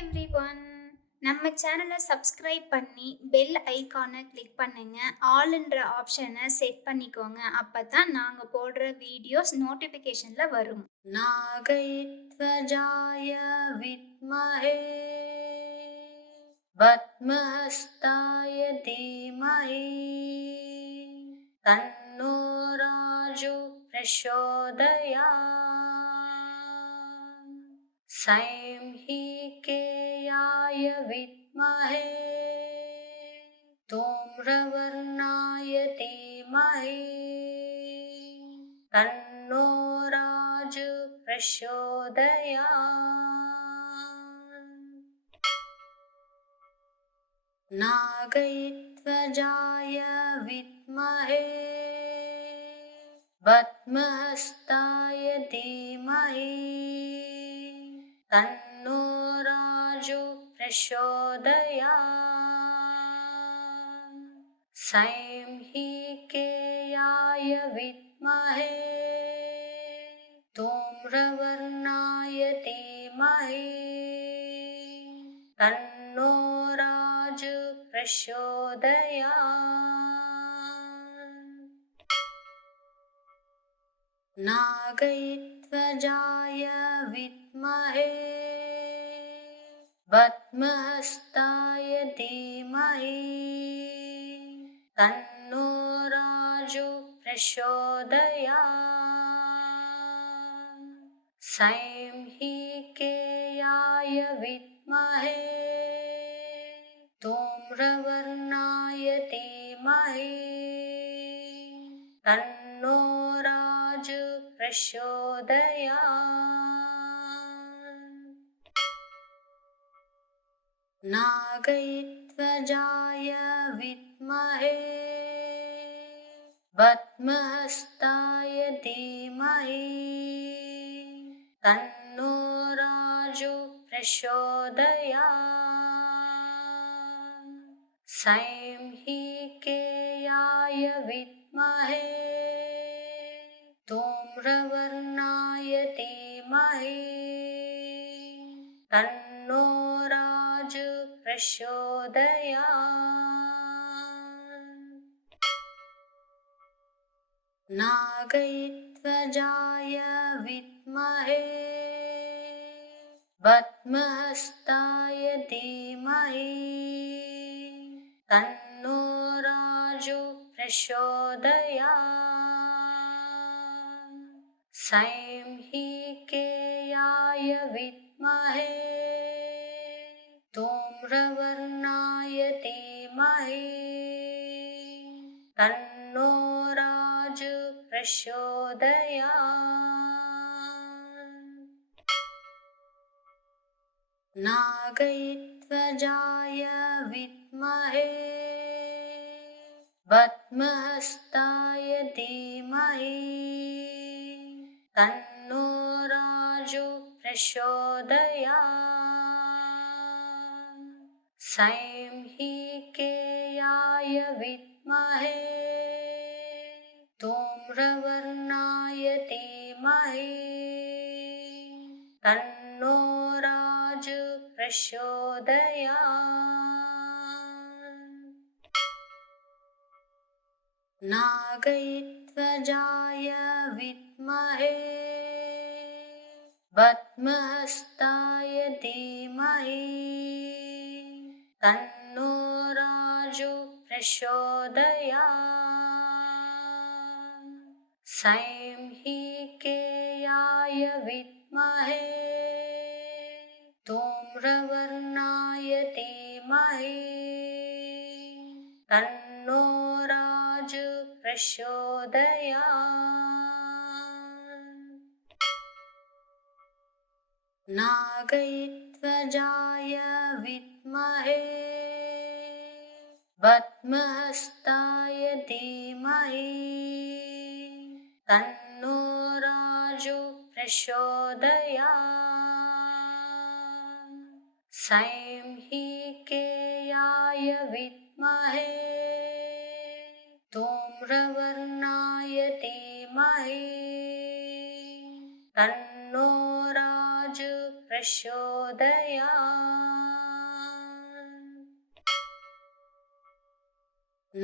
Everyone. நம்ம சேனலை subscribe பண்ணி பெல் ஐகானை கிளிக் பண்ணுங்க. ஆல்ன்ற ஆப்ஷனை செட் பண்ணிக்கோங்க. அப்பதான் நாங்க போடுற வீடியோஸ் நோட்டிஃபிகேஷன்ல வரும். नागैत्वजाय विद्महे पद्महस्ताय धीमहि तन्नो राजो प्रचोदयात् सैंहिकेयाय विद्महे धूम्रवर्णाय धीमहि तन्नो राजो प्रचोदयात् नागैत्वजाय विद्महे पद्महस्ताय धीमहि तन्नो राजो प्रचोदयात् सैंहिकेयाय विद्महे धूम्रवर्णाय धीमहि तन्नो राजो प्रचोदयात् नागैत्वजाय विद्महे पद्महस्ताय धीमहि तन्नो राजो प्रचोदयात् सैंहिकेयाय विद्महे धूम्रवर्णाय धीमहि तन्नो राजो प्रचोदयात् नागैत्वजाय विद्महे पद्महस्ताय धीमहि तन्नो राजो प्रचोदयात् सैंहिकेयाय विद्महे धूम्रवर्णाय धीमहि तन्नो राजो प्रचोदयात् नागैत्वजाय विद्महे पद्महस्ताय धीमहि तन्नो राजो प्रचोदयात् सैंहिकेयाय विद्महे धूम्रवर्णाय धीमहि तन्नो राजो प्रचोदयात् नागैत्वजाय विद्महे पद्महस्ताय धीमहि तन्नो राजो प्रचोदयात् सैंहिकेयाय विद्महे धूम्रवर्णाय धीमहि तन्नो राजो प्रचोदयात् नागैत्वजाय विद्महे पद्महस्ताय धीमहि तन्नो राजो प्रचोदयात् सैंहिकेयाय विद्महे धूम्रवर्णाय धीमहि तन्नो राजो प्रचोदयात् नागैत्वजाय विद्महे पद्महस्ताय धीमहि तन्नो राजो प्रचोदयात् सैंहिकेयाय विद्महे धूम्रवर्णाय धीमहि तन्नो राजो प्रचोदयात्।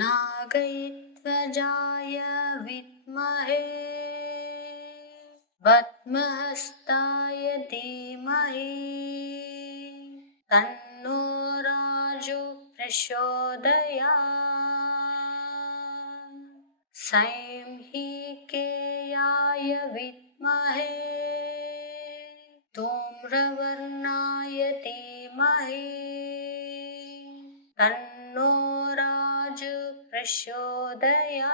नागैत्वजाय विद्महे पद्महस्ताय धीमहि तन्नो राजो प्रचोदयात् सैंहिकेयाय विद्महे धूम्रवर्णाय धीमहि तन्नो राजो प्रचोदयात्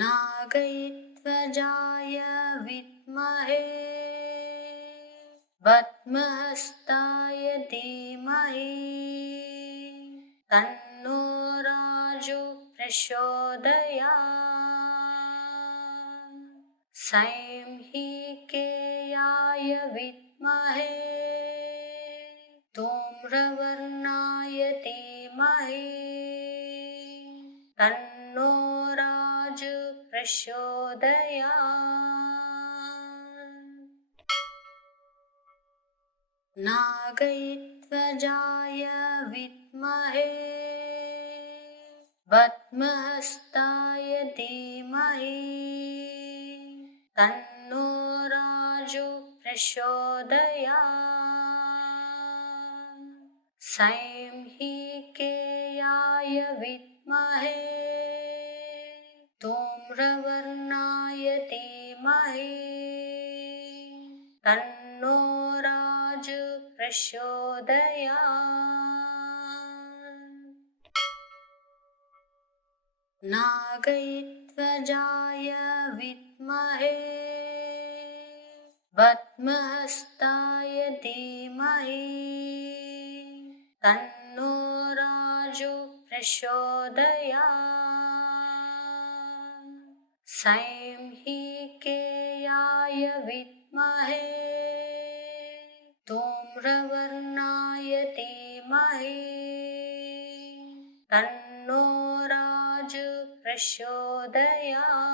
नागैत्वजाय विद्महे पद्महस्ताय धीमहि तन्नो राजो प्रचोदयात् सैंहिकेयाय विद्महे धूम्रवर्णाय धीमहि तन्नो राजो प्रचोदयात् नागैत्वजाय विद्महे पद्महस्ताय धीमहि तन्नो राजो प्रचोदयात् सैंहिकेयाय विद्महे धूम्रवर्णाय धीमहि तन्नो राजो प्रचोदयात् नागैत्वजाय विद्महे पद्महस्ताय धीमहि तन्नो राजो प्रचोदयात् सैंहिकेयाय विद्महे धूम्रवर्णाय धीमहि तन्नो राजो प्रचोदयात्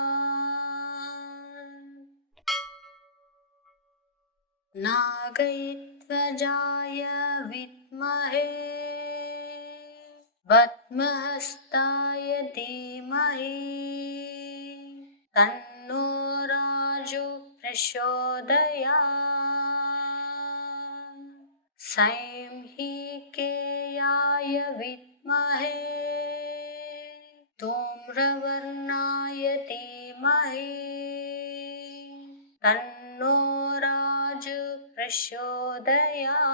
नागैत्वजाय विद्महे पद्महस्ताय धीमहि तन्नो राजो प्रचोदयात् सैंहिकेयाय विद्महे धूम्रवर्णाय धीमहि तन्नो राजो प्रचोदयात्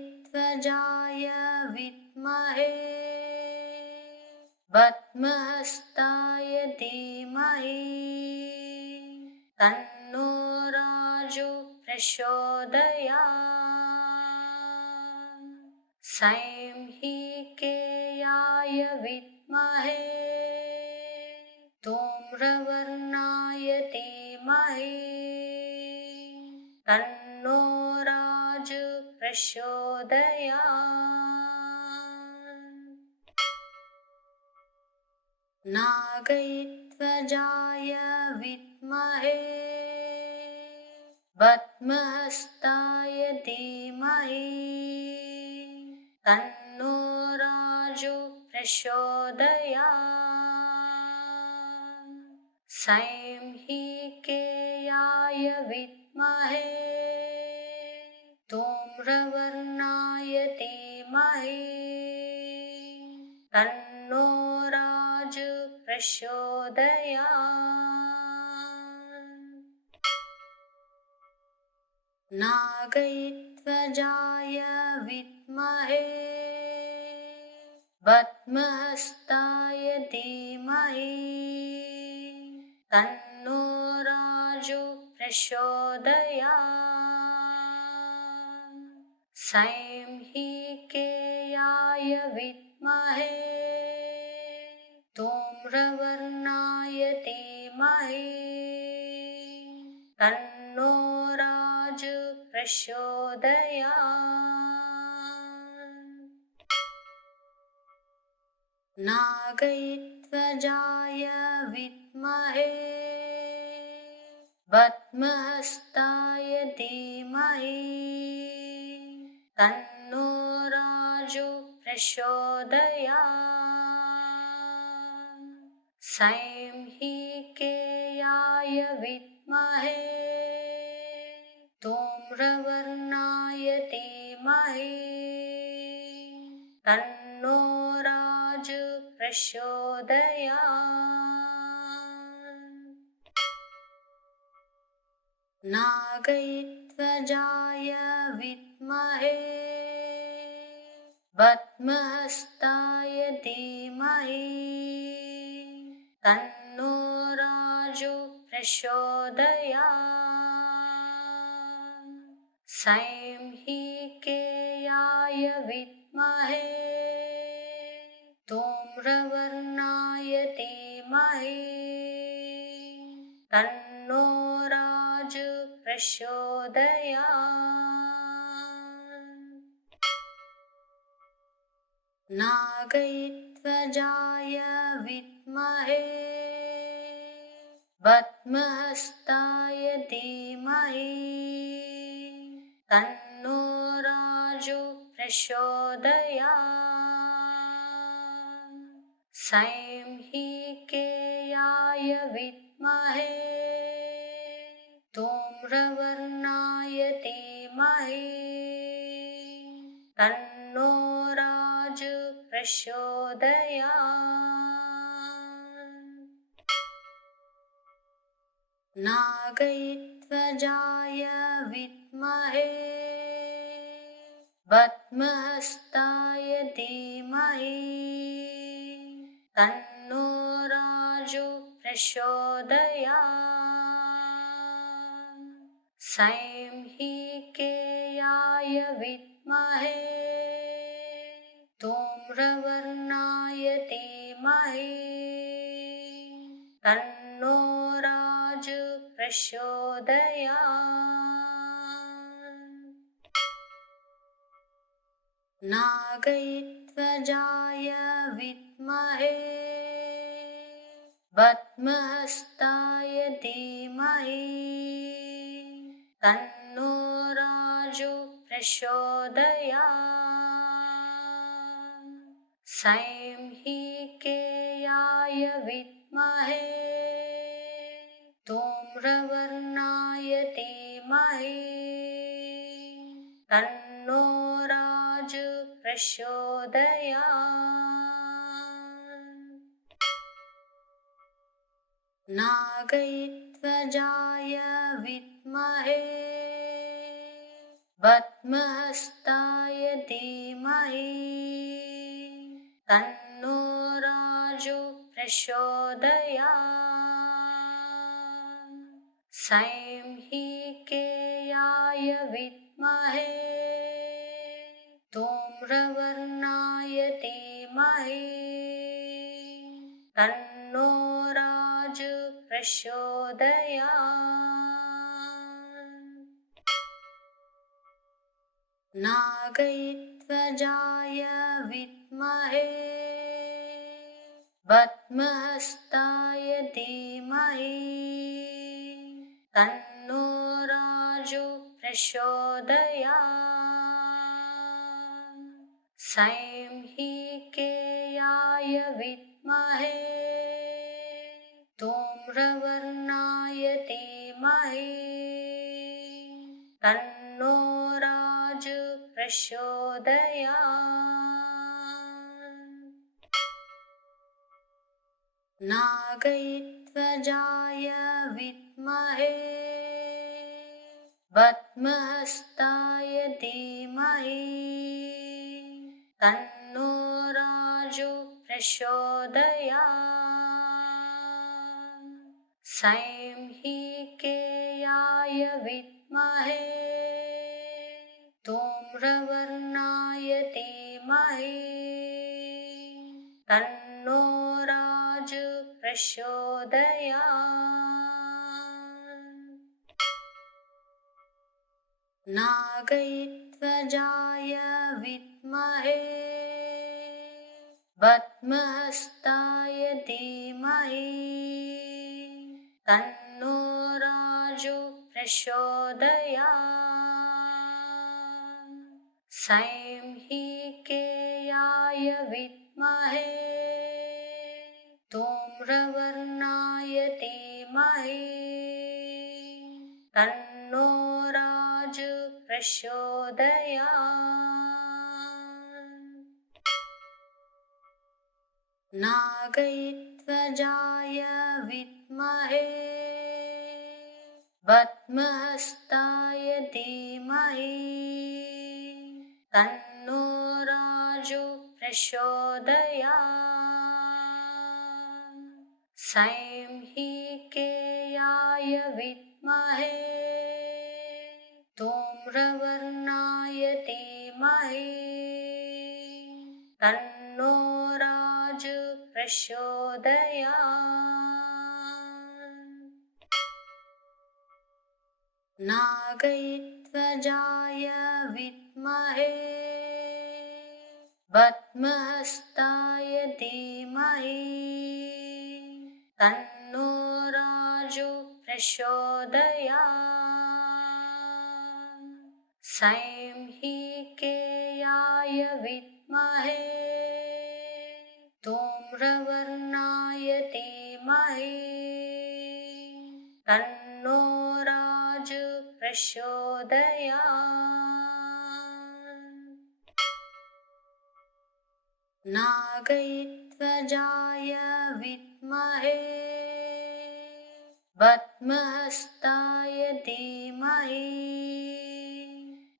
नागैत्वजाय विद्महे पद्महस्ताय धीमहि तन्नो राजो प्रचोदयात् सैंहिकेयाय विद्महे धूम्रवर्णाय धीमहि तन्नो राजो प्रचोदयात् नागैत्वजाय विद्महे पद्महस्ताय धीमहि तन्नो राजो प्रचोदयात् सैंहिकेयाय विद्महे धूम्रवर्णाय धीमहि तन्नो राजो प्रचोदयात् नागैत्वजाय विद्महे पद्महस्ताय धीमहि तन्नो राजो प्रचोदयात् सैंहिकेयाय विद्महे धूम्रवर्णाय धीमहि तन्नो राजो प्रचोदयात् नागैत्वजाय विद्महे पद्महस्ताय धीमहि तन्नो राजो प्रचोदयात्। सैंहिकेयाय विद्महे धूम्रवर्णाय धीमहि तन्नो राजो प्रचोदयात्। नागैध्वजाय विद्महे पद्महस्ताय धीमहि तन्नो राजो प्रचोदयात्। सैंहिकेयाय विद्महे धूम्रवर्णाय धीमहि तन्नो राजो प्रचोदयात्। नागैध्वजाय विद्महे पद्महस्ताय धीमहि तन्नो राजो प्रचोदयात्। सैंहिकेयाय विद्महे धूम्रवर्णाय धीमहि तन्नो राजो प्रचोदयात्। नागैध्वजाय विद्महे पद्महस्ताय धीमहि तन्नो राजो प्रचोदयात्। सैंहिकेयाय विद्महे धूम्रवर्णाय धीमहि तन्नो राजो प्रचोदयात्। नागैध्वजाय विद्महे पद्महस्ताय धीमहि तन्नो राजो प्रचोदयात्। सैंहिकेयाय विद्महे धूम्रवर्णाय धीमहि तन्नो राजो प्रचोदयात्। नागैध्वजाय विद्महे पद्महस्ताय धीमहि तन्नो राजो प्रचोदयात्। सैंहिकेयाय विद्महे धूम्रवर्णाय धीमहि तन्नो राजो प्रचोदयात्। नागैध्वजाय विद्महे पद्महस्ताय धीमहि तन्नो राजो प्रचोदयात्। सैंहिकेयाय विद्महे धूम्रवर्णाय धीमहि तन्नो राजो प्रचोदयात्। नागैध्वजाय विद्महे पद्महस्ताय धीमहि तन्नो राजो प्रचोदयात्। सैंहिकेयाय विद्महे धूम्रवर्णाय धीमहि तन्नो राजो प्रचोदयात्। नागैध्वजाय विद्महे पद्महस्ताय धीमहि तन्नो राजो प्रचोदयात्। सैंहिकेयाय विद्महे धूम्रवर्णाय धीमहि तन्नो राजः प्रचोदयात्। नागैध्वजाय विद्महे पद्महस्ताय धीमहि तन्नो राजः प्रचोदयात्। सैंहिकेयाय विद्महे धूम्रवर्णाय धीमहि तन्नो राजः प्रचोदयात्। नागैध्वजाय विद्महे पद्महस्ताय धीमहि तन्नो राजः प्रचोदयात्। सैंहिकेयाय विद्महे धूम्रवर्णाय धीमहि तन्नो राजः प्रचोदयात्। नागैध्वजाय विद्महे पद्महस्ताय धीमहि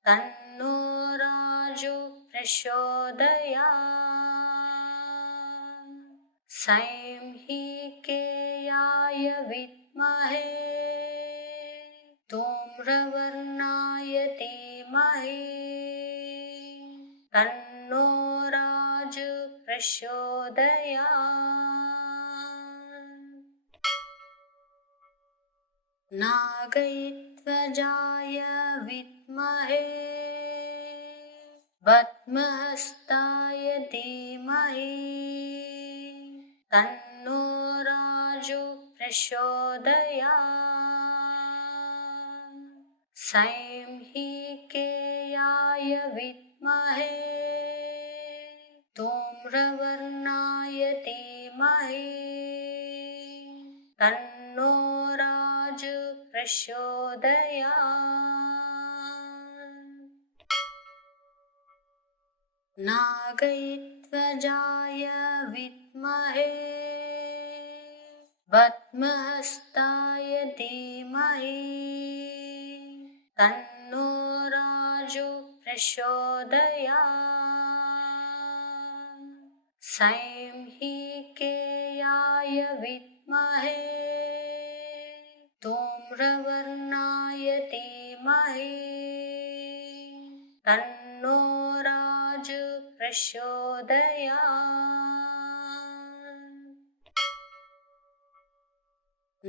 तन्नो राजः प्रचोदयात्। सैंहिकेयाय विद्महे धूम्रवर्णाय धीमहि तन्नो राजः प्रचोदयात्। नागैध्वजाय विद्महे पद्महस्ताय धीमहि तन्नो राजः प्रचोदयात्। सैंहिकेयाय विद्महे धूम्रवर्णाय धीमहि तन्नो राजः प्रचोदयात्। नागैध्वजाय विद्महे पद्महस्ताय धीमहि तन्नो राजः प्रचोदयात्। सैंहिकेयाय विद्महे धूम्रवर्णाय धीमहि तन्नो राजः प्रचोदयात्।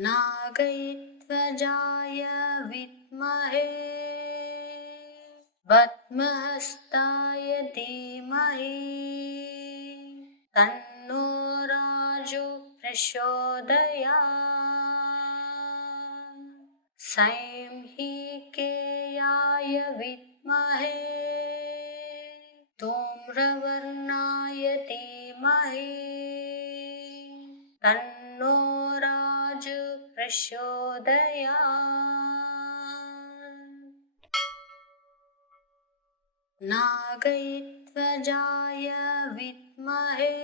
नागैध्वजाय विद्महे पद्महस्ताय धीमहि तन्नो राजः प्रचोदयात्। सैंहिकेयाय विद्महे धूम्रवर्णाय धीमहि तन्नो राजः प्रचोदयात्। नागैध्वजाय विद्महे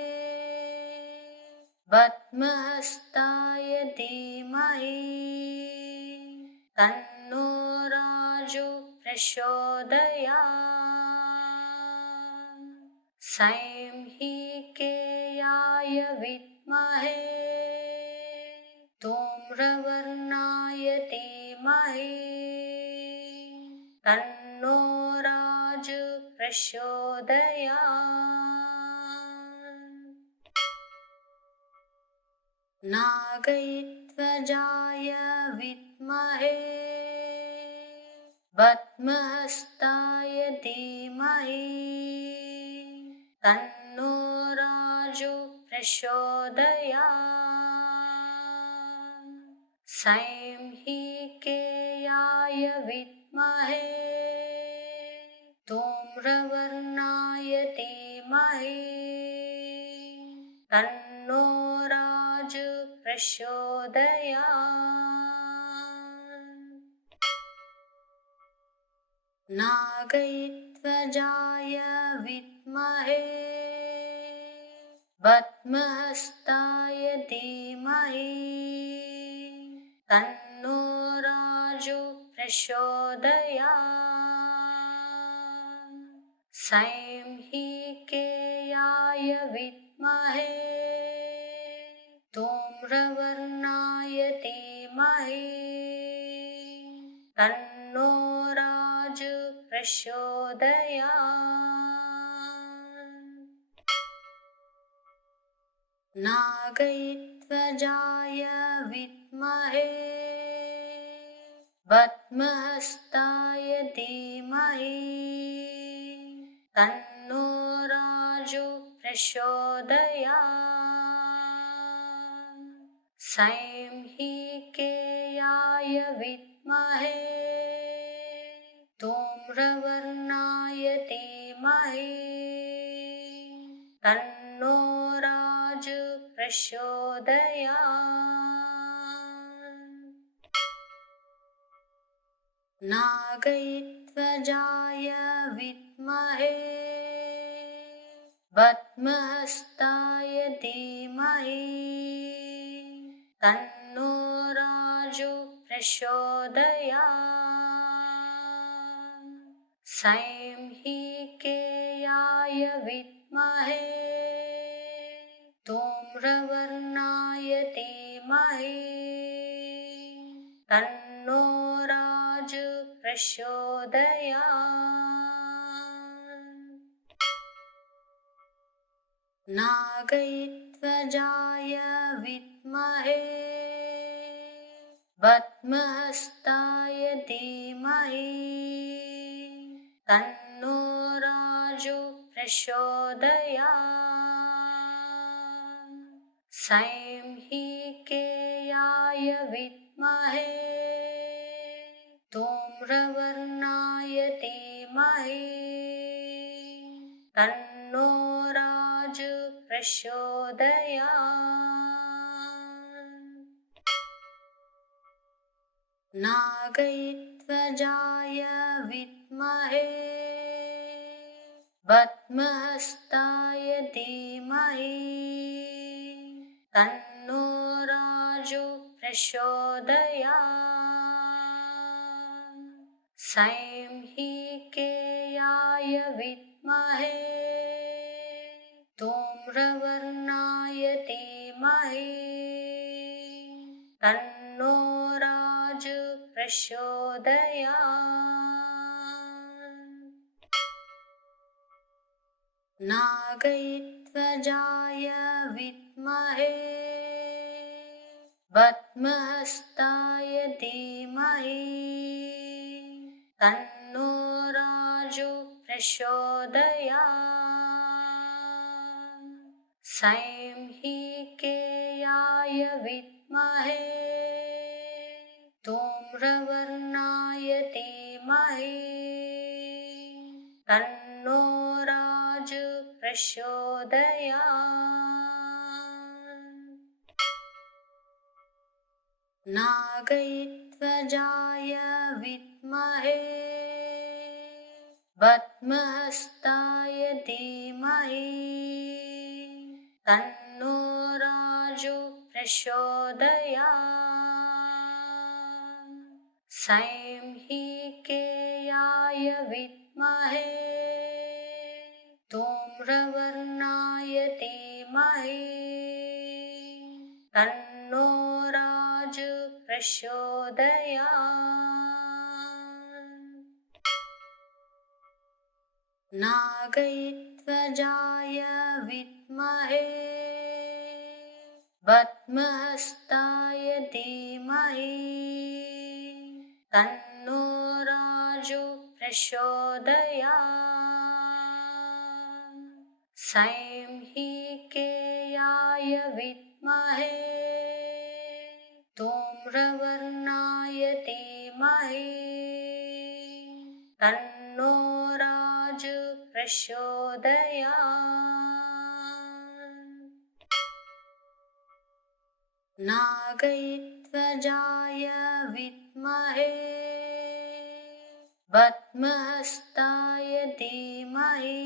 पद्महस्ताय धीमहि तन्नो राजः प्रचोदयात्। सैंहिकेयाय विद्महे धूम्रवर्णाय धीमहि तन्नो राजः प्रचोदयात्। नागैध्वजाय विद्महे पद्महस्ताय धीमहि तन्नो राजः प्रचोदयात्। सैंहिकेयाय विद्महे धूम्रवर्णाय धीमहि तन्नो राजु प्रचोदयात्। नागैध्वजाय विद्महे पद्महस्ताय धीमहि तन्नो राजु प्रचोदयात्। सैंहिकेयाय विद्महे धूम्रवर्णाय धीमहि तन्नो राजु प्रचोदयात्। नागैध्वजाय विद्महे पद्महस्ताय धीमहि तन्नो राजु प्रचोदयात्। सैंहिकेयाय विद्महे धूम्रवर्णाय धीमहि तन्नो राजु प्रचोदयात्। नागैध्वजाय विद्महे पद्महस्ताय धीमहि तन्नो राजु प्रचोदयात्। सैंहिकेयाय विद्महे धूम्रवर्णाय धीमहि तन्नो राजु प्रचोदयात्। नागैध्वजाय विद्महे पद्महस्ताय धीमहि तन्नो राजु प्रचोदयात्। सैंहिकेयाय विद्महे धूम्रवर्णाय धीमहि तन्नो राजु प्रचोदयात्। नागैध्वजाय विद्महे पद्महस्ताय धीमहि तन्नो राजु प्रचोदयात्। सैंहिकेयाय विद्महे धूम्रवर्णाय धीमहि तन्नो राजु प्रचोदयात्। नागैध्वजाय विद्महे पद्महस्ताय धीमहि तन्नो राजु प्रचोदयात्। सैंहिकेयाय विद्महे धूम्रवर्णाय धीमहि तन्नो राजु प्रचोदयात्। नागैध्वजाय विद्महे पद्महस्ताय धीमहि तन्नो राजु प्रचोदयात्। सैंहिकेयाय विद्महे धूम्रवर्णाय धीमहि तन्नो राजु प्रचोदयात्। नागैध्वजाय विद्महे पद्महस्ताय धीमहि तन्नो राजु प्रचोदयात्। सैंहिकेयाय विद्महे धूम्रवर्णाय धीमहि प्रचोदयात्। नागैध्वजाय विद्महे पद्महस्ताय धीमहि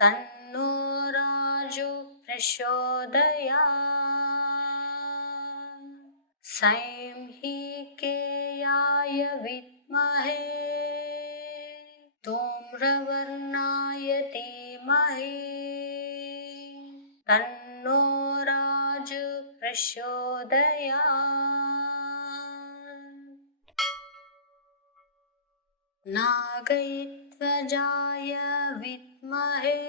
तन्नो राजो प्रचोदयात्। सैंहिकेयाय विद्महे धूम्रवर्णाय धीमहि तन्नो राजो प्रचोदयात्। नागैध्वजाय विद्महे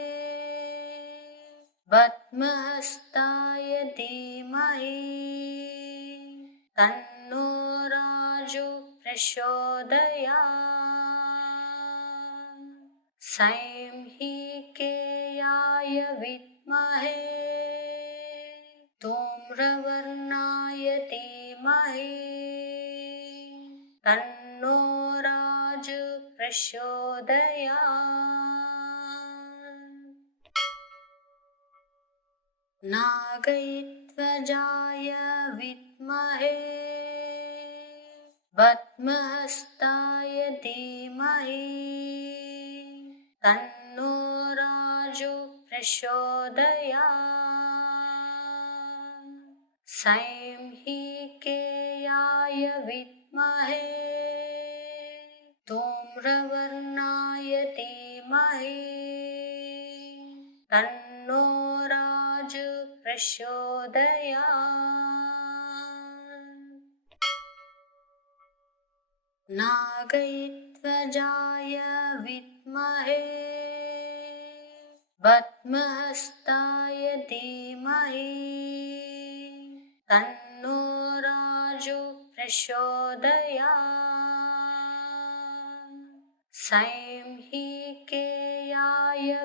पद्महस्ताय धीमहि तन्नो राजो प्रचोदयात्। सैंहिकेयाय विद्महे धूम्रवर्णाय धीमहि तन्नो राजो प्रचोदयात्। नागैध्वजाय विद्महे पद्महस्ताय धीमहि तन्नो राजो प्रचोदयात्। सैंहिकेयाय विद्महे धूम्रवर्णाय धीमहि तन्नो राजो प्रचोदयात्। नागैध्वजाय विद्महे पद्महस्ताय धीमहि तन्नो राजो प्रचोदयात्। सैंहिकेयाय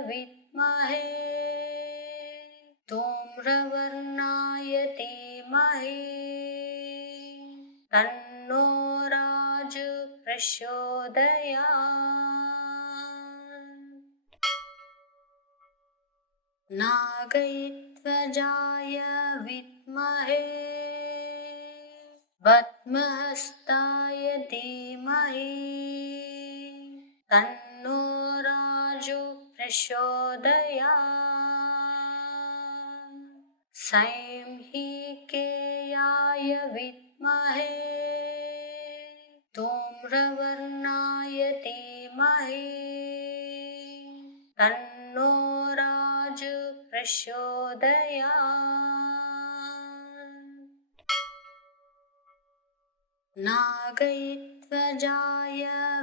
विद्महे धूम्रवर्णाय धीमहि तन्नो राजो प्रचोदयात्। नागैध्वजाय विद्महे पद्महस्ताय धीमहि तन्नो राजो प्रचोदयात्। सैंहिकेयाय विद्महे धूम्रवर्णाय धीमहि तन्नो राजो प्रचोदयात्। नागैध्वजाय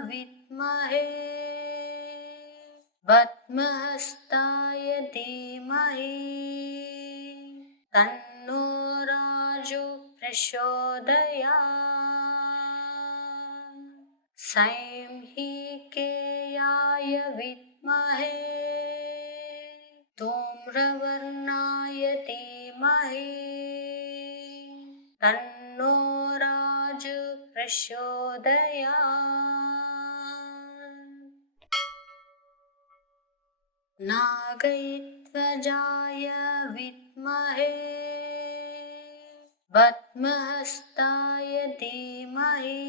विद्महे पद्महस्ताय धीमहि तन्नो राजो प्रचोदयात्। सैंहिकेयाय विद्महे धूम्रवर्णाय धीमहि तन्नो राजो प्रचोदयात्। नागैध्वजाय विद्महे पद्महस्ताय धीमहि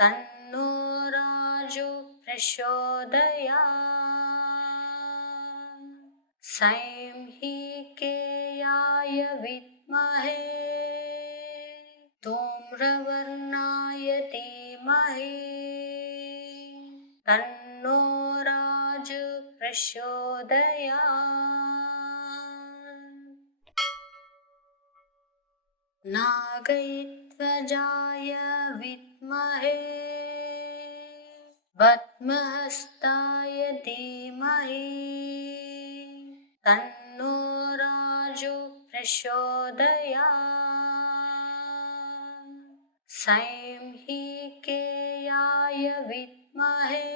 तन्नो राजो प्रचोदयात्। सैंहिकेयाय विद्महे धूम्रवर्णाय धीमहि तन्नो राजो प्रचोदयात्। नागैध्वजाय विद्महे पद्महस्ताय धीमहि तन्नो राजो प्रचोदयात्। सैंहिकेयाय विद्महे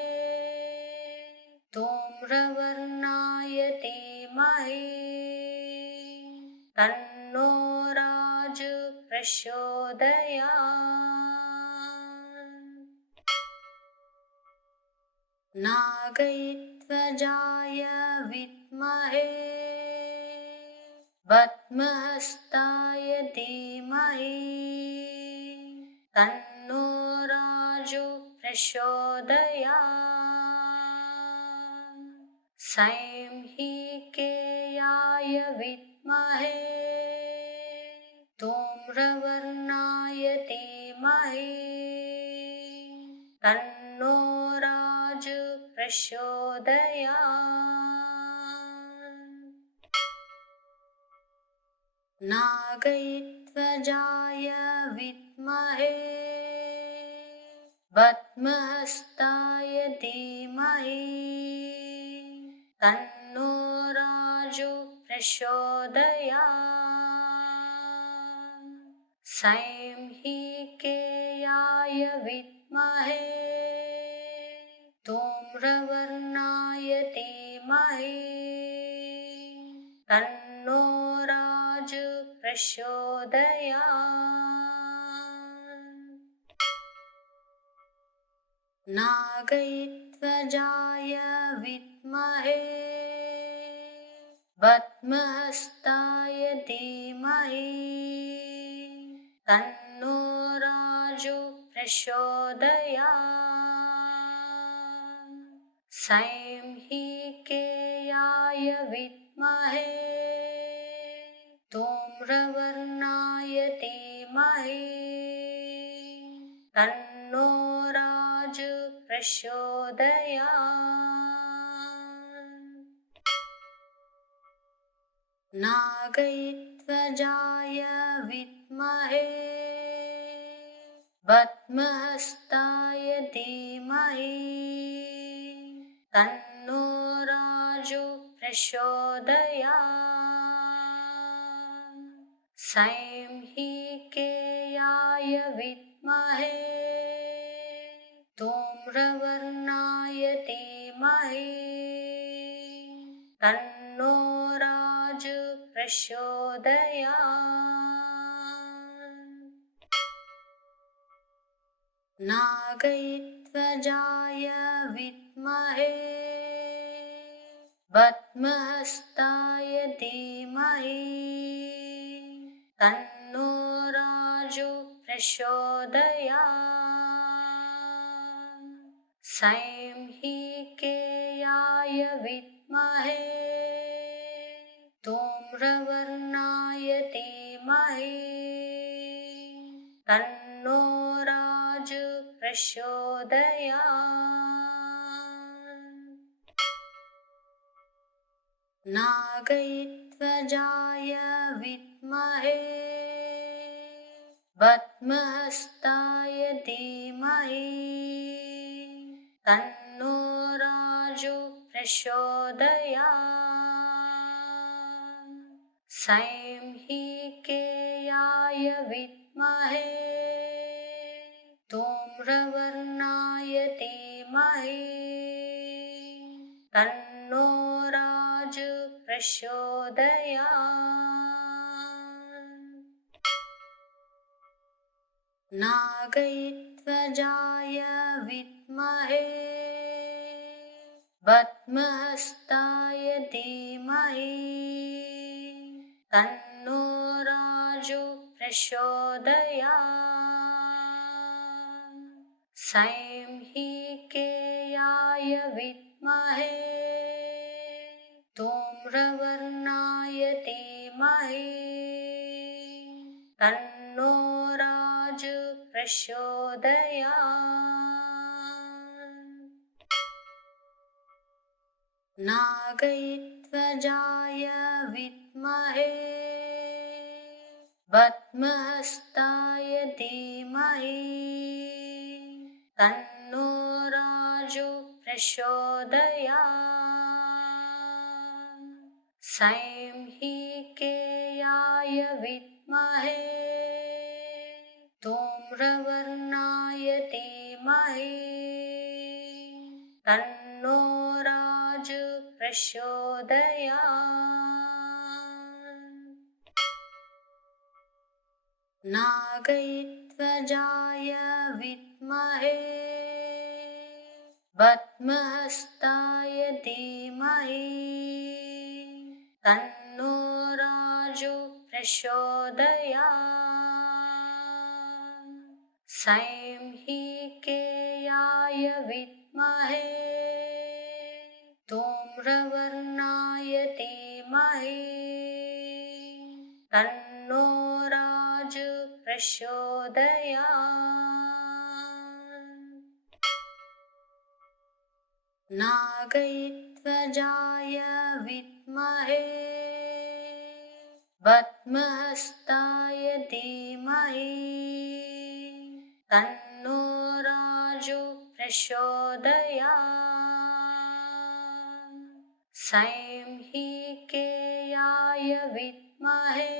धूम्रवर्णाय धीमहि तन्नो राजो प्रचोदयात्। नागैत्वजाय विद्महे पद्महस्ताय धीमहि तन्नो राजो प्रचोदयात् सैंहिकेयाय विद्महे धूम्रवर्णाय धीमहि तन्नो राजो प्रचोदयात् नागैत्वजाय विद्महे पद्महस्ताय धीमहि तन्नो राजो प्रचोदयात् सैंहिकेयाय विद्महे धूम्रवर्णाय धीमहि तन्नो राजो प्रचोदयात् नागैत्वजाय विद्महे पद्महस्ताय धीमहि तन्नो राजो प्रचोदयात् सैंहिकेयाय विद्महे धूम्रवर्णाय धीमहि तन्नो राजो प्रचोदयात् नागैत्वजाय विद्महे पद्महस्ताय धीमहि तन्नो राजो प्रचोदयात् सैंहिकेयाय विद्महे धूम्रवर्णाय धीमहि तन्नो राजो प्रचोदयात् नागैत्वजाय विद्महे पद्महस्ताय धीमहि तन्नो राजो प्रचोदयात् सैंहिकेयाय विद्महे धूम्रवर्णाय धीमहि तन्नो राजो प्रचोदयात् नागैत्वजाय विद्महे पद्महस्ताय धीमहि तन्नो राजो प्रचोदयात् सैंहिकेयाय विद्महे धूम्रवर्णाय धीमहि तन्नो राजो प्रचोदयात् नागैत्वजाय विद्महे पद्महस्ताय धीमहि तन्नो राजो प्रचोदयात् सैंहिकेयाय विद्महे धूम्रवर्णाय धीमहि तन्नो राजो प्रचोदयात् नागैत्वजाय विद्महे पद्महस्ताय धीमहि तन्नो राजो प्रचोदयात् सैंहिकेयाय विद्महे धूम्रवर्णाय धीमहि तन्नो राजो प्रचोदयात् नागैत्वजाय विद्महे पद्महस्ताय धीमहि तन्नो राजो प्रचोदयात् सैंहिकेयाय विद्महे धूम्रवर्णाय धीमहि तन्नो राजो प्रचोदयात् नागैध्वजाय विद्महे पद्महस्ताय धीमहि तन्नो राजो प्रचोदयात् सैंहिकेयाय विद्महे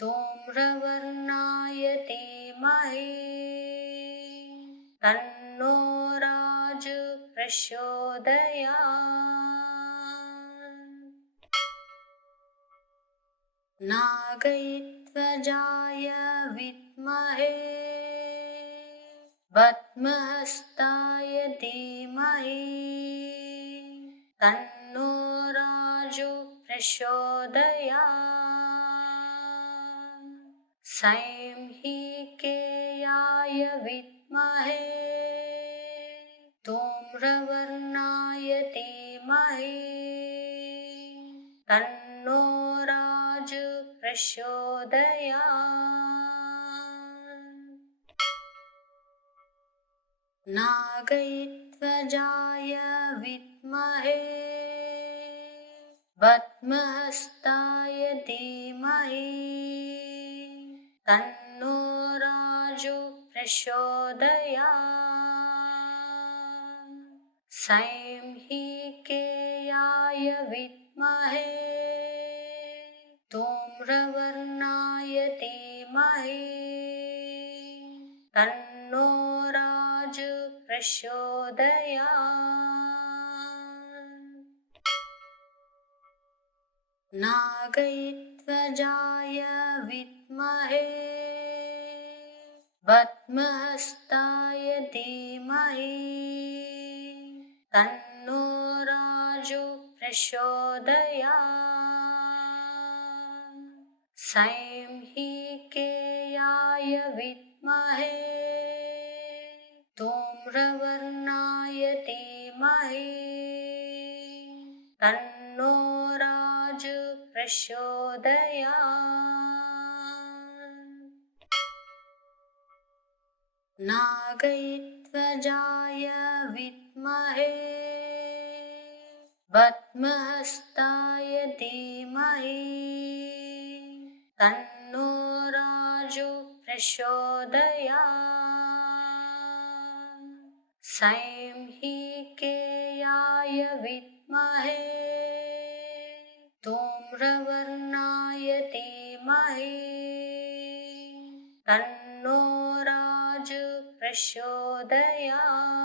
धूम्रवर्णाय धीमहि तन्नो राजो प्रचोदयात् नागैध्वजाय विद्महे पद्महस्ताय धीमहि तन्नो राजो प्रचोदयात् सैंहिकेयाय विद्महे धूम्रवर्णाय धीमहि तन्नो राजो प्रचोदयात् नागैध्वजाय विद्महे पद्महस्ताय धीमहि तन्नो राजो प्रचोदयात् सैंहिकेयाय विद्महे धूम्रवर्णाय धीमहि तन्नो राजो प्रचोदयात् नागैध्वजाय विद्महे पद्महस्ताय धीमहि तन्नो राजो प्रचोदयात् सैंहिकेयाय विद्महे धूम्रवर्णाय धीमहि तन्नो राजो प्रचोदयात् नागैध्वजाय विद्महे पद्महस्ताय धीमहि तन्नो राजो प्रचोदयात् सैंहिकेयाय विद्महे धूम्रवर्णाय धीमहि तन्नो राजो प्रचोदयात्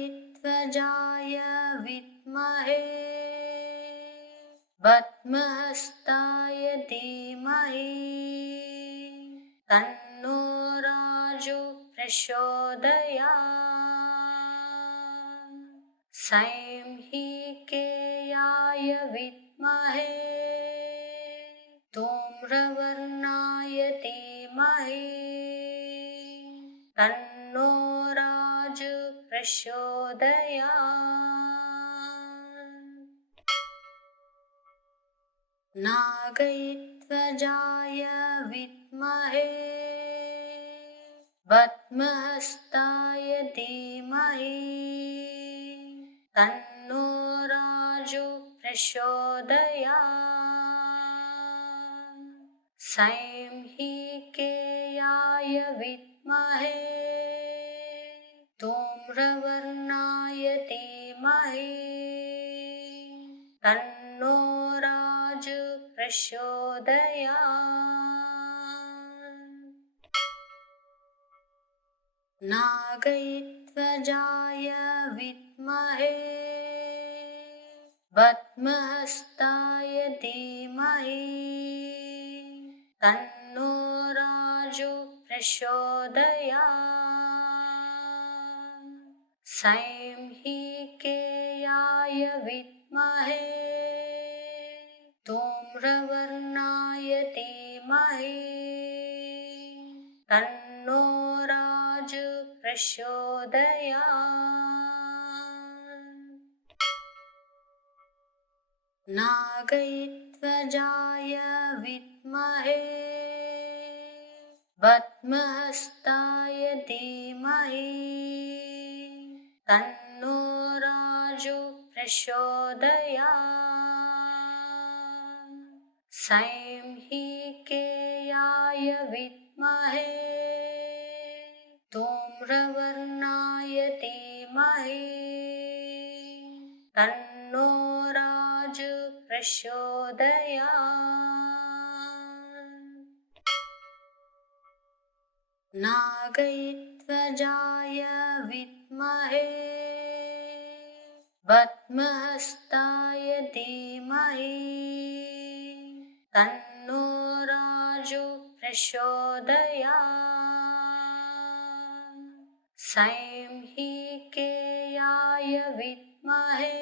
नागैध्वजाय विद्महे पद्महस्ताय धीमहि तन्नो राजो प्रचोदयात् सैंहिकेयाय विद्महे धूम्रवर्णाय धीमहि तन्नो राजो प्रचोदयात् नागैध्वजाय विद्महे पद्महस्ताय धीमहि तन्नो राजो प्रचोदयात् सैंहिकेयाय विद्महे धूम्रवर्णाय धीमहि तन्नो राजो प्रचोदयात् नागैध्वजाय विद्महे पद्महस्ताय धीमहि तन्नो राजो प्रचोदयात्। सैंहिकेयाय विद्महे धूम्रवर्णाय धीमहि तन्नो राजः प्रचोदयात्। नागैध्वजाय विद्महे पद्महस्ताय धीमहि तन्नो राजः प्रचोदयात्। सैंहिकेयाय विद्महे धूम्रवर्णाय धीमहि तन्नो राजः प्रचोदयात्। नागैध्वजाय विद्महे पद्महस्ताय धीमहि तन्नो राजः प्रचोदयात्। सैंहिकेयाय विद्महे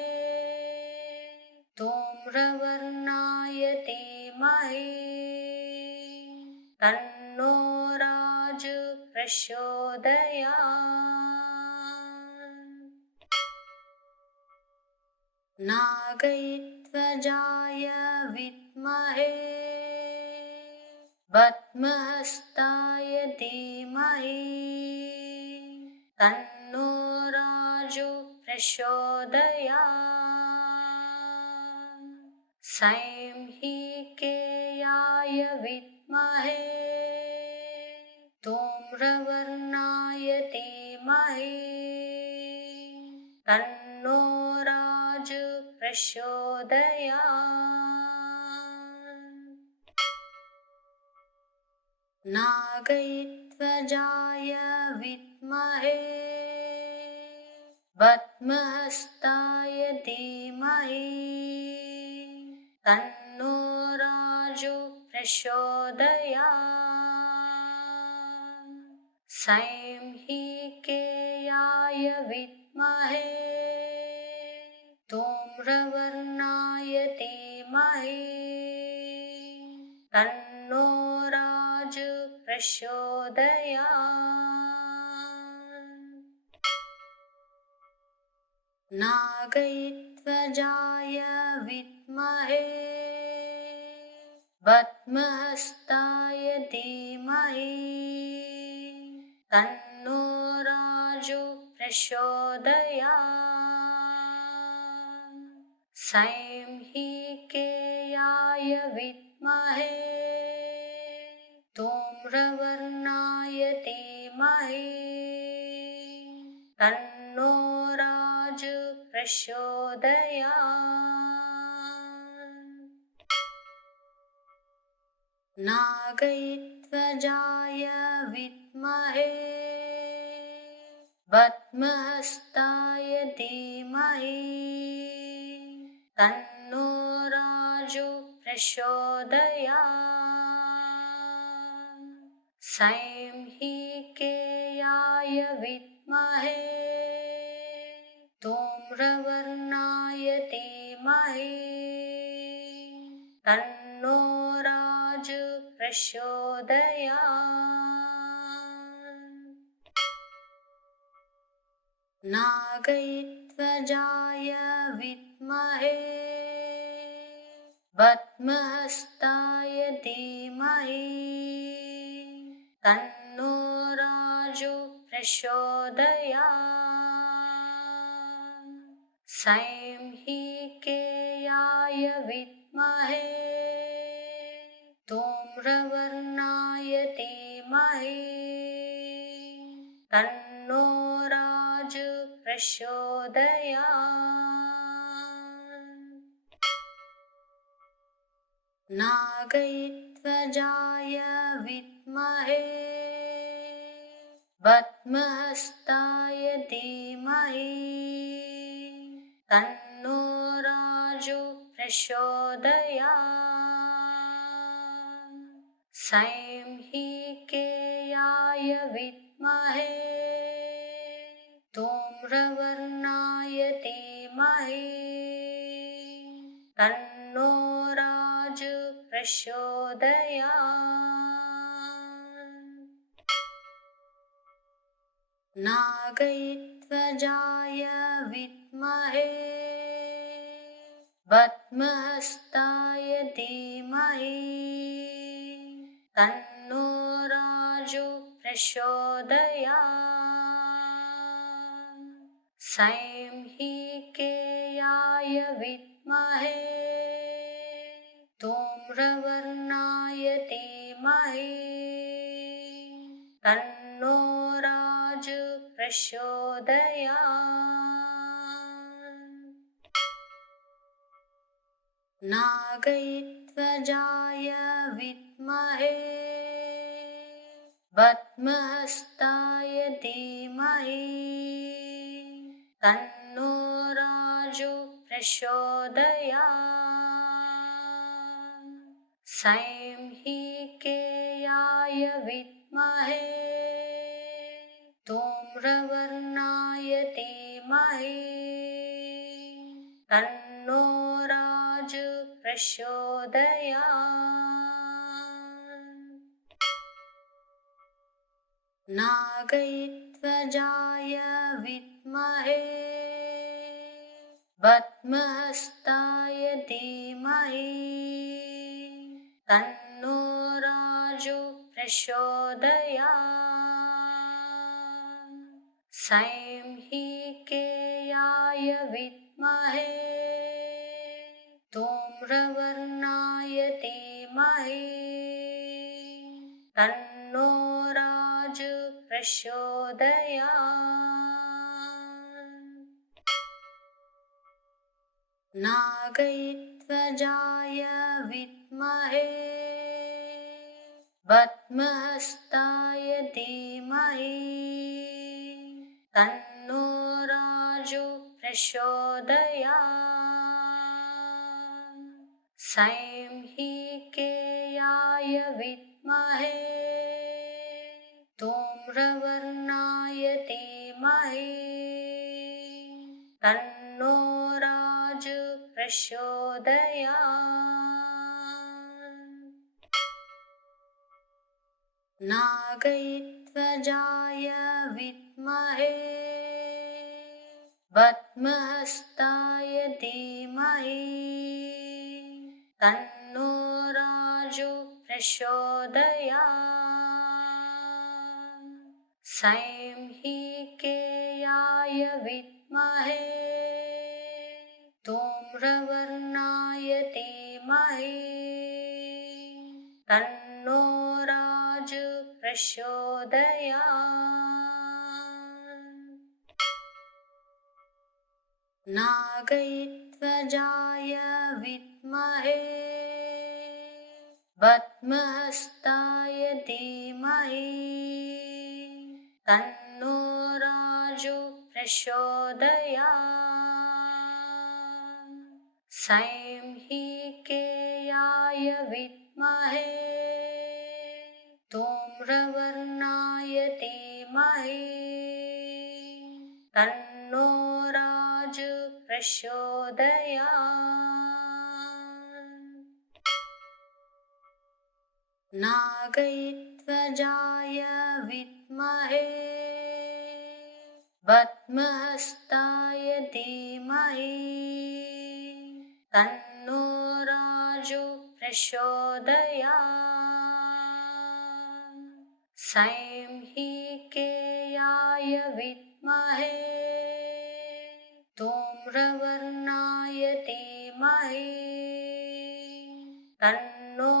धूम्रवर्णाय धीमहि तन्नो राजः प्रचोदयात्। नागैध्वजाय विद्महे पद्महस्ताय धीमहि तन्नो राजः प्रचोदयात्। सैंहिकेयाय विद्महे धूम्रवर्णाय धीमहि तन्नो राजः प्रचोदयात्। नागैध्वजाय विद्महे पद्महस्ताय धीमहि तन्नो राजः प्रचोदयात्। सैंहिकेयाय विद्महे धूम्रवर्णाय धीमहि तन्नो राजः प्रचोदयात्। नागैध्वजाय विद्महे पद्महस्ताय धीमहि तन्नो राजः प्रचोदयात्। सैंहिकेयाय विद्महे धूम्रवर्णाय धीमहि तन्नो राजः प्रचोदयात्। नागैध्वजाय विद्महे पद्महस्ताय धीमहि तन्नो राजः प्रचोदयात्। सैंहिकेयाय विद्महे धूम्रवर्णाय धीमहि तन्नो राजः प्रचोदयात्। नागैध्वजाय विद्महे पद्महस्ताय धीमहि तन्नो राजः प्रचोदयात्। सैंहिकेयाय विद्महे धूम्रवर्णाय धीमहि तन्नो राजः प्रचोदयात्। नागैध्वजाय विद्महे पद्महस्ताय धीमहि तन्नो राजः प्रचोदयात्। सैंहिकेयाय विद्महे धूम्रवर्णाय धीमहि तन्नो राजु प्रचोदयात्। नागैध्वजाय विद्महे पद्महस्ताय धीमहि तन्नो राजु प्रचोदयात्। सैंहिकेयाय विद्महे धूम्रवर्णाय धीमहि तन्नो राजु प्रचोदयात्। नागैध्वजाय विद्महे पद्महस्ताय धीमहि तन्नो राजु प्रचोदयात्। सैंहिकेयाय विद्महे धूम्रवर्णाय धीमहि तन्नो राजु प्रचोदयात्। नागैध्वजाय विद्महे पद्महस्ताय धीमहि तन्नो राजु प्रचोदयात्। सैंहिकेयाय विद्महे धूम्रवर्णाय धीमहि तन्नो राजु प्रचोदयात्। नागैध्वजाय विद्महे पद्महस्ताय धीमहि तन्नो राजु प्रचोदयात्। सैंहिकेयाय विद्महे धूम्रवर्णाय धीमहि तन्नो राजु प्रचोदयात्। नागैध्वजाय विद्महे पद्महस्ताय धीमहि तन्नो राजु प्रचोदयात्। सैंहिकेयाय विद्महे धूम्रवर्णाय धीमहि तन्नो राजु प्रचोदयात्। नागैध्वजाय विद्महे पद्महस्ताय धीमहि तन्नो राजु प्रचोदयात्। सैंहिकेयाय विद्महे धूम्रवर्णाय धीमहि तन्नो राजु प्रचोदयात्। नागैध्वजाय विद्महे पद्महस्ताय धीमहि तन्नो राजु प्रचोदयात्। सैंहिकेयाय विद्महे धूम्रवर्णाय धीमहि तन्नो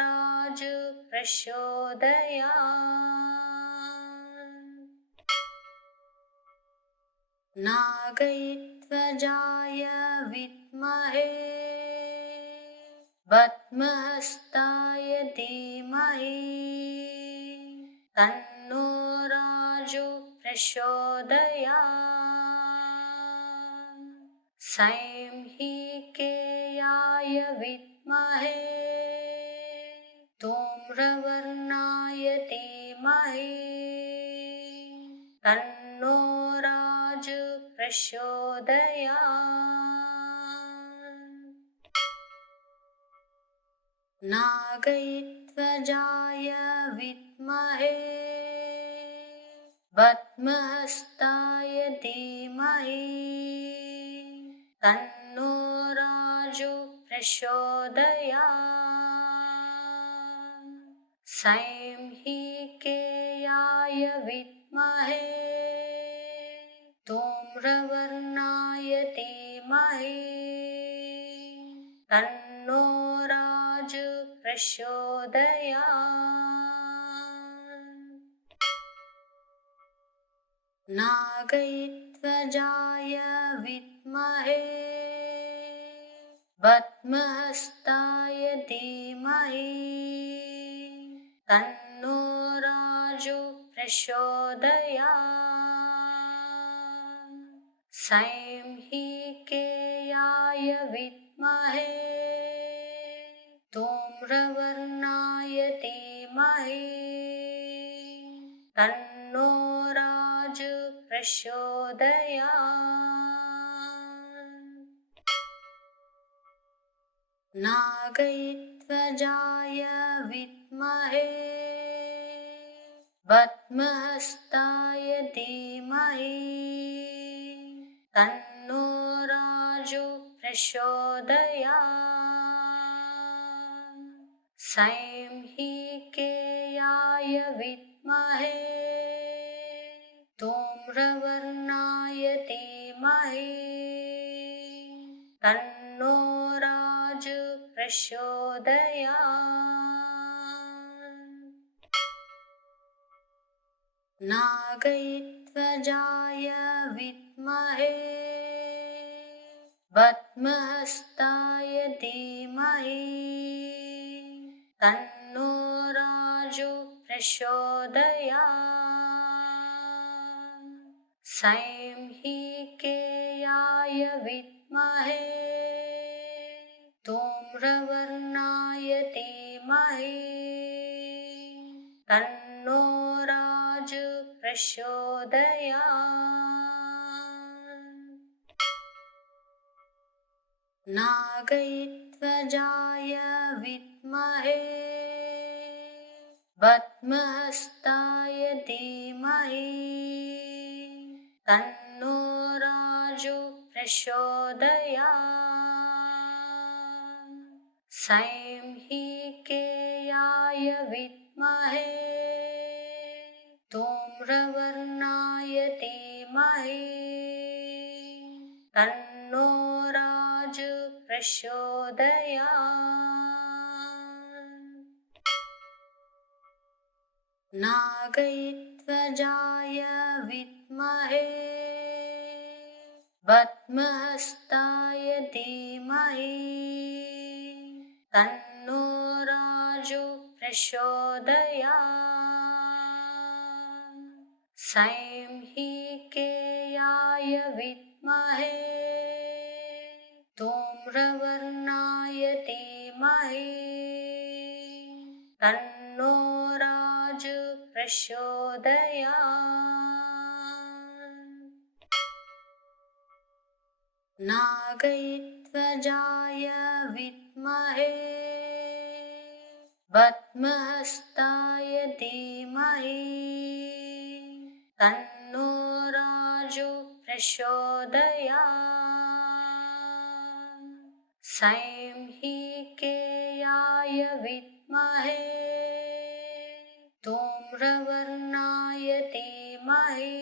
राजु प्रचोदयात्। नागैध्वजाय विद्महे पद्महस्ताय धीमहि तन्नो राजु प्रचोदयात्। सैंहिकेयाय विद्महे धूम्रवर्णाय धीमहि प्रचोदयात्। नागैध्वजाय विद्महे पद्महस्ताय धीमहि तन्नो राजो प्रचोदयात्। सैंहिकेयाय विद्महे धूम्रवर्णाय धीमहि तन्नो राजो प्रचोदयात्। नागैध्वजाय विद्महे पद्महस्ताय धीमहि तन्नो राजो प्रचोदयात्। सैंहिकेयाय विद्महे धूम्रवर्णाय धीमहि तन्नो राजो प्रचोदयात्। नागैध्वजाय विद्महे पद्महस्ताय धीमहि तन्नो राजो प्रचोदयात्। सैंहिकेयाय विद्महे धूम्रवर्णाय धीमहि तन्नो राजो प्रचोदयात्। नागैध्वजाय विद्महे पद्महस्ताय धीमहि तन्नो राजो प्रचोदयात्। सैंहिकेयाय विद्महे धूम्रवर्णाय धीमहि तन्नो राजो प्रचोदयात्। नागैध्वजाय विद्महे पद्महस्ताय धीमहि तन्नो राजो प्रचोदयात्। सैंहिकेयाय विद्महे धूम्रवर्णाय धीमहि तन्नो राजो प्रचोदयात्। नागैध्वजाय विद्महे पद्महस्ताय धीमहि तन्नो राजो प्रचोदयात्। सैंहिकेयाय विद्महे धूम्रवर्णाय धीमहि तन्नो राजो प्रचोदयात्। नागैध्वजाय विद्महे पद्महस्ताय धीमहि तन्नो राजो प्रचोदयात्। सैंहिकेयाय विद्महे धूम्रवर्णाय धीमहि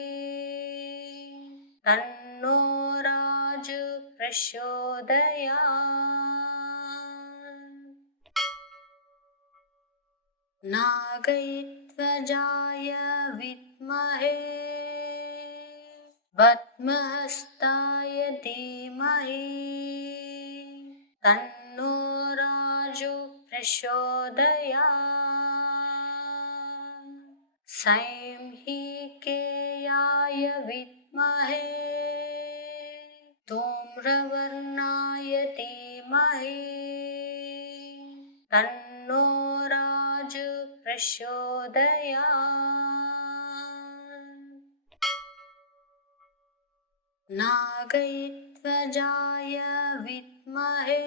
तन्नो राजो प्रचोदयात्। नागैध्वजाय विद्महे पद्महस्ताय धीमहि तन्नो राजो प्रचोदयात्। सैंहिकेयाय विद्महे धूम्रवर्णाय धीमहि तन्नो राजो प्रचोदयात्। नागैध्वजाय विद्महे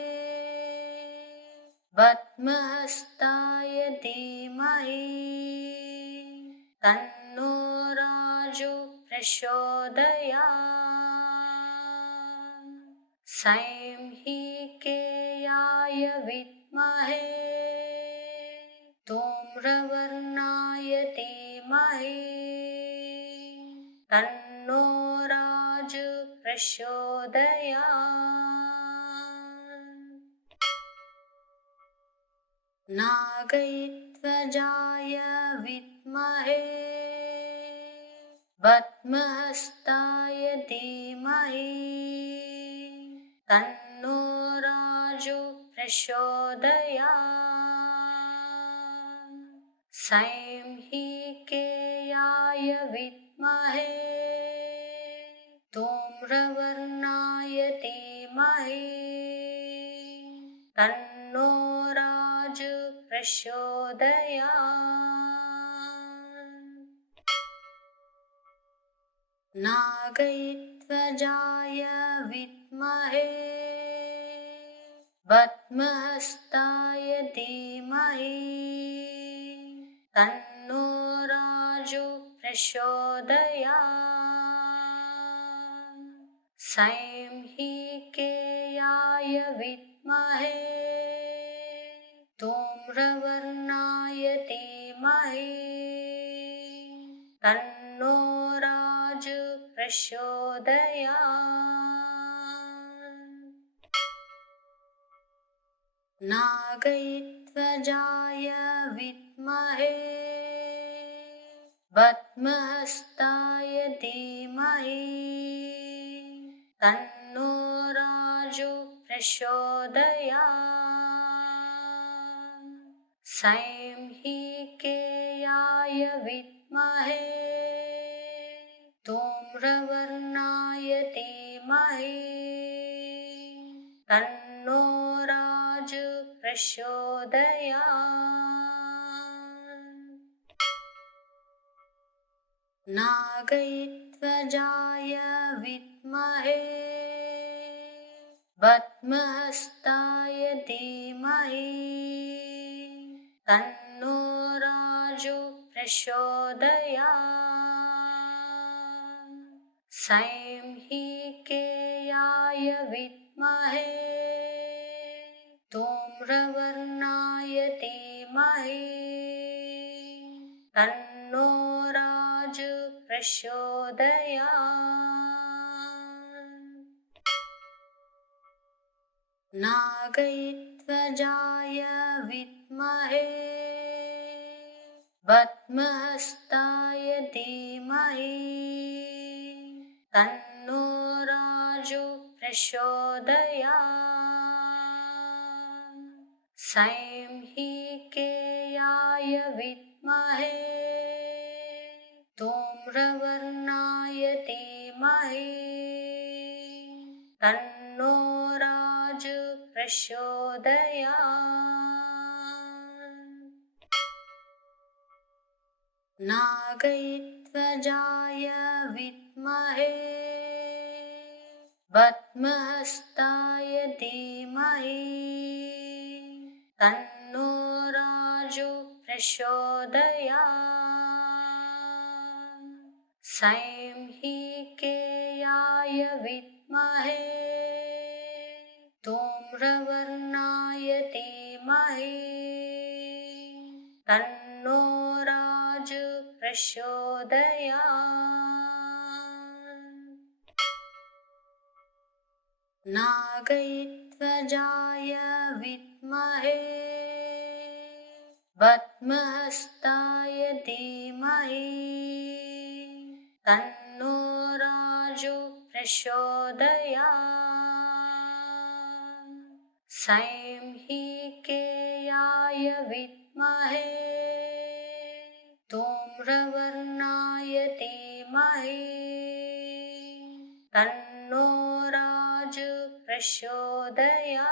पद्महस्ताय धीमहि तन्नो राजो प्रचोदयात् सैंहिकेयाय विद्महे धूम्रवर्णाय धीमहि तन्नो राजो प्रचोदयात् नागैध्वजाय विद्महे पद्महस्ताय धीमहि तन्नो राजो प्रचोदयात् सैंहिकेयाय विद्महे धूम्रवर्णाय धीमहि तन्नो राजो प्रचोदयात् नागैध्वजाय विद्महे पद्महस्ताय धीमहि तन्नो राजो प्रचोदयात् सैंहिकेयाय विद्महे धूम्रवर्णाय धीमहि तन्नो राजो प्रचोदयात् नागैध्वजाय विद्महे पद्महस्ताय धीमहि तन्नो राजो प्रचोदयात् सैंहिकेयाय विद्महे धूम्रवर्णाय धीमहि तन्नो राजो प्रचोदयात् नागैध्वजाय विद्महे पद्महस्ताय धीमहि तन्नो राजो प्रचोदयात् सैंहिकेयाय विद्महे धूम्रवर्णाय धीमहि तन्नो राजो प्रचोदयात् नागैध्वजाय विद्महे पद्महस्ताय धीमहि तन्नो राजो प्रचोदयात् सैंहिकेयाय विद्महे धूम्रवर्णाय धीमहि तन्नो राजो प्रचोदयात् नागैध्वजाय विद्महे पद्महस्ताय धीमहि तन्नो राजो प्रचोदयात् सैंहिकेयाय विद्महे धूम्रवर्णाय धीमहि तन्नो राजो प्रचोदयात् नागैध्वजाय विद्महे पद्महस्ताय धीमहि तन्नो राजो प्रचोदयात् सैंहिकेयाय विद्महे धूम्रवर्णाय धीमहि तन्नो राजो प्रचोदयात्